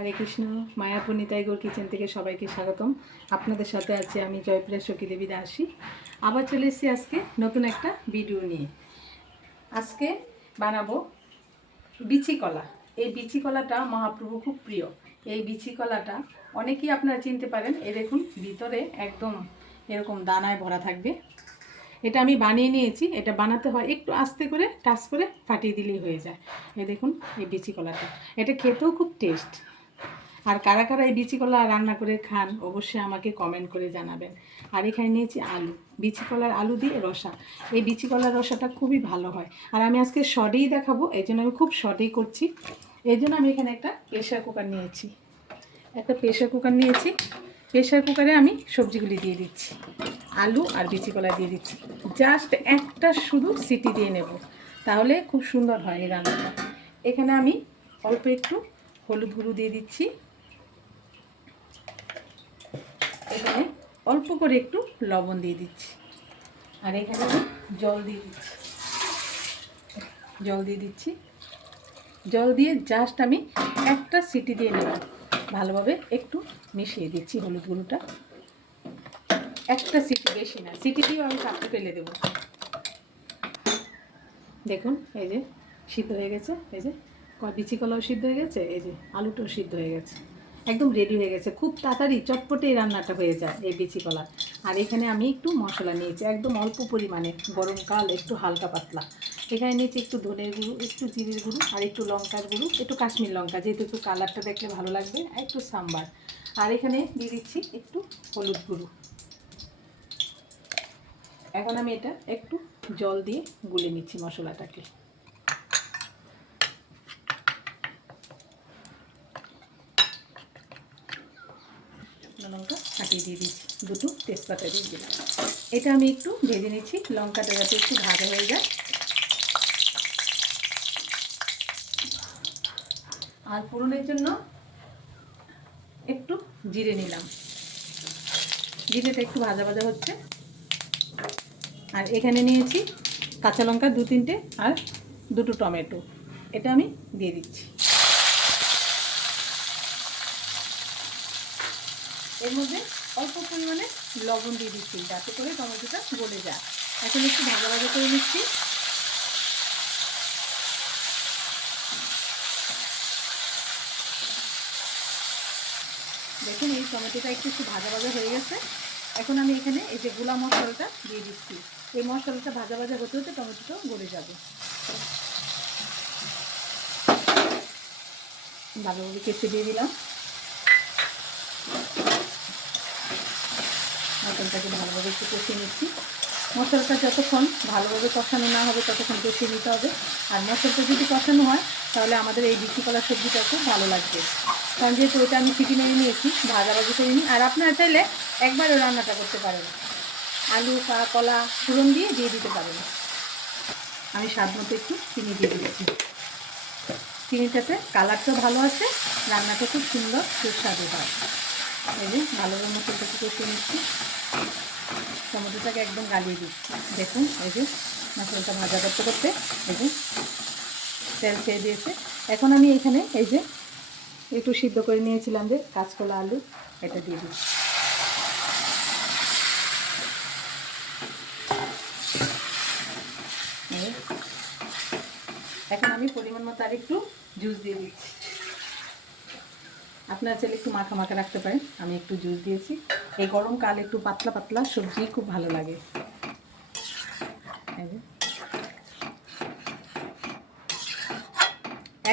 হরে Krishna. Mayapur Nitai Gour kitchen থেকে সবাইকে স্বাগতম। আপনাদের সাথে আছে আমি জয়প্রিয়া সখী দেবী দাসী। আবার চলে এসেছি আজকে নতুন একটা ভিডিও নিয়ে। আজকে বানাবো বিচি কলা। এই বিচি কলাটা মহাপ্রভু খুব প্রিয়। এই বিচি কলাটা অনেকেই আপনারা চিনতে পারেন। এই দেখুন ভিতরে একদম এরকম দানায় ভরা থাকবে। এটা আমি বানিয়ে নিয়েছি। এটা বানাতে হয় একটু আস্তে করে টাচ করে ফাটিয়ে দিলেই হয়ে যায়। এই দেখুন এই বিচি কলাটা, এটা খেতেও খুব টেস্ট। আর কারা কারা এই বিচি কলা রান্না করে খান অবশ্যই আমাকে কমেন্ট করে জানাবেন। আর এখানে নিয়েছি আলু, বিচি কলার আলু দিয়ে রসা। এই বিচি কলার রসাটা খুবই ভালো হয়। আর আমি আজকে শর্টেই দেখাবো, এই জন্য আমি খুব শর্টেই করছি। এই জন্য আমি এখানে একটা প্রেশার কুকার নিয়েছি। প্রেশার কুকারে আমি সবজিগুলি দিয়ে দিচ্ছি, আলু আর বিচি কলা দিয়ে দিচ্ছি। জাস্ট একটা শুধু সিটি দিয়ে নেব, তাহলে খুব সুন্দর হয় এই রান্নাটা। এখানে আমি অল্প একটু হলুদ গুঁড়ো দিয়ে দিচ্ছি। এখানে অল্প করে একটু লবণ দিয়ে দিচ্ছি। আর এখানে আমি জল দিয়ে দিচ্ছি। জল দিয়ে জাস্ট আমি একটা সিটি দিয়ে নেব। ভালোভাবে একটু মিশিয়ে দিচ্ছি হলুদ গুঁড়োটা। একটা সিটি, বেশি না, সিটি দিয়েও আমি চাপতে ফেলে দেবো। দেখুন এই যে সিদ্ধ হয়ে গেছে, এই যে বিচি কলাও সিদ্ধ হয়ে গেছে, এই যে আলুটাও সিদ্ধ হয়ে গেছে, একদম রেডি হয়ে গেছে। খুব তাড়াতাড়ি চটপটে এই রান্নাটা হয়ে যায় এই বিচি কলা। আর এখানে আমি একটু মশলা নিয়েছি, একদম অল্প পরিমাণে, গরমকাল একটু হালকা পাতলা। এখানে নিয়েছি একটু ধনের গুঁড়ো, একটু জিরের গুঁড়ো, আর একটু লঙ্কার গুঁড়ো, একটু কাশ্মীর লঙ্কা, যেহেতু একটু কালারটা দেখলে ভালো লাগবে, আর একটু সাম্বার। আর এখানে দিয়ে দিচ্ছি একটু হলুদ গুঁড়ো। এখন আমি এটা একটু জল দিয়ে গুলে নিচ্ছি মশলাটাকে। লঙ্কা ফাটিয়ে দিয়ে দিচ্ছি, দুটো তেজপাতা দিয়ে দিলাম। এটা আমি একটু ভেজে নিচ্ছি, লঙ্কাটা যাতে একটু ভাজা হয়ে যায়। আর ফোড়নের জন্য একটু জিরে নিলাম, জিরেটা একটু ভাজা ভাজা হচ্ছে। আর এখানে নিয়েছি কাঁচা লঙ্কা 2-3টে আর 2টো টমেটো, এটা আমি দিয়ে দিচ্ছি। এর মধ্যে অল্প পরিমাণে লবণ দিয়ে দিচ্ছি, যাতে করে টমেটোটা গলে যায়। এখন একটু ভাজা ভাজা করে নিচ্ছি। দেখুন এই টমেটোটা একটু ভাজা ভাজা হয়ে গেছে। এখন আমি এখানে এই যে গুঁড়া মশলাটা দিয়ে দিচ্ছি। এই মশলাটা ভাজা ভাজা হতে হতে টমেটোটা গলে যাবে। ভালোভাবে কেটে দিয়ে দিলাম। মশলাটাকে ভালোভাবে একটু কষিয়ে নিচ্ছি। মশলাটা যতক্ষণ ভালোভাবে কষানো না হবে ততক্ষণ কষিয়ে নিতে হবে। আর মশলাটা যদি কষানো হয় তাহলে আমাদের এই বিচি কলার সবজিটা খুব ভালো লাগবে। কারণ যেহেতু ওটা আমি সিটি মেরে নিয়েছি, ভাজাভাজি করে নিই। আর আপনারা চাইলে একবারও রান্নাটা করতে পারেন, আলু কলা ফোড়ন দিয়ে দিতে পারেন। আমি স্বাদ মতো একটু চিনি দিয়ে দিচ্ছি। চিনিটাতে কালারটাও ভালো আছে, রান্নাটা খুব সুন্দর সুস্বাদু হয়। এই যে ভালোভাবে মশলাটাকে কষিয়ে নিচ্ছি, টমেটোটাকে একদম গালিয়ে দিচ্ছি। দেখুন এই যে মশলাটা ভাজা করতে করতে এই যে তেল ছেড়ে দিয়েছে। এখন আমি এখানে এই যে একটু সিদ্ধ করে নিয়েছিলাম যে কাঁচকলা আলু, এটা দিয়ে দিচ্ছি। এখন আমি পরিমাণ মতো আর একটু জুস দিয়ে দিচ্ছি। আপনারা চাইলে একটু মাখা মাখা রাখতে পারেন, আমি একটু জুস দিয়েছি। এই গরমকাল একটু পাতলা পাতলা সবজি খুব ভালো লাগে।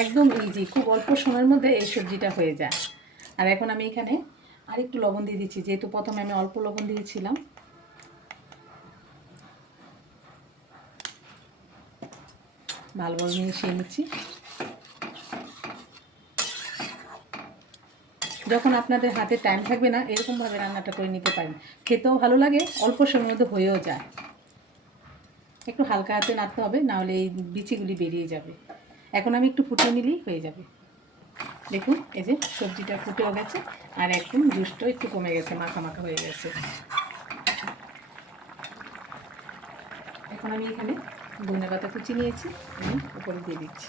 একদম ইজি, খুব অল্প সময়ের মধ্যে এই সবজিটা হয়ে যায়। আর এখন আমি এখানে আর একটু লবণ দিয়ে দিচ্ছি, যেহেতু প্রথমে আমি অল্প লবণ দিয়েছিলাম। ভালোভাবে মিশিয়ে নিচ্ছি। যখন আপনাদের হাতে টাইম থাকবে না, এরকমভাবে রান্নাটা করে নিতে পারেন, খেতেও ভালো লাগে, অল্প সময়ের মধ্যে হয়েও যায়। একটু হালকা হাতে নাড়তে হবে, নাহলে এই বিচিগুলি বেরিয়ে যাবে। এখন আমি একটু ফুটিয়ে নিলেই হয়ে যাবে। দেখুন এই যে সবজিটা ফুটেও গেছে, আর একদম জুসটাও একটু কমে গেছে, মাখা মাখা হয়ে গেছে। এখন আমি এখানে ধনেপাতা কুচি নিয়েছি, আমি উপরে দিয়ে দিচ্ছি।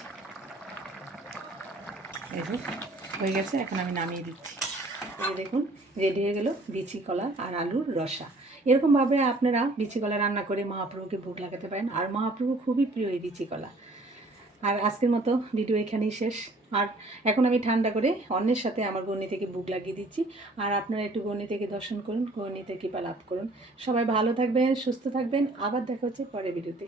এই যে হয়ে গেছে, এখন আমি নামিয়ে দিচ্ছি। এই দেখুন রেডি হয়ে গেল বিচি কলা আর আলুর রসা। এরকমভাবে আপনারা বিচি কলা রান্না করে মহাপ্রভুকে ভোগ লাগাতে পারেন, আর মহাপ্রভু খুবই প্রিয় এই বিচি কলা। আর আজকের মতো ভিডিও এখানেই শেষ। আর এখন আমি ঠান্ডা করে অন্যের সাথে আমার গণি থেকে ভোগ লাগিয়ে দিচ্ছি। আর আপনারা একটু গণি থেকে দর্শন করুন, গণি থেকে কৃপা লাভ করুন। সবাই ভালো থাকবেন, সুস্থ থাকবেন। আবার দেখা হচ্ছে পরের ভিডিওতে।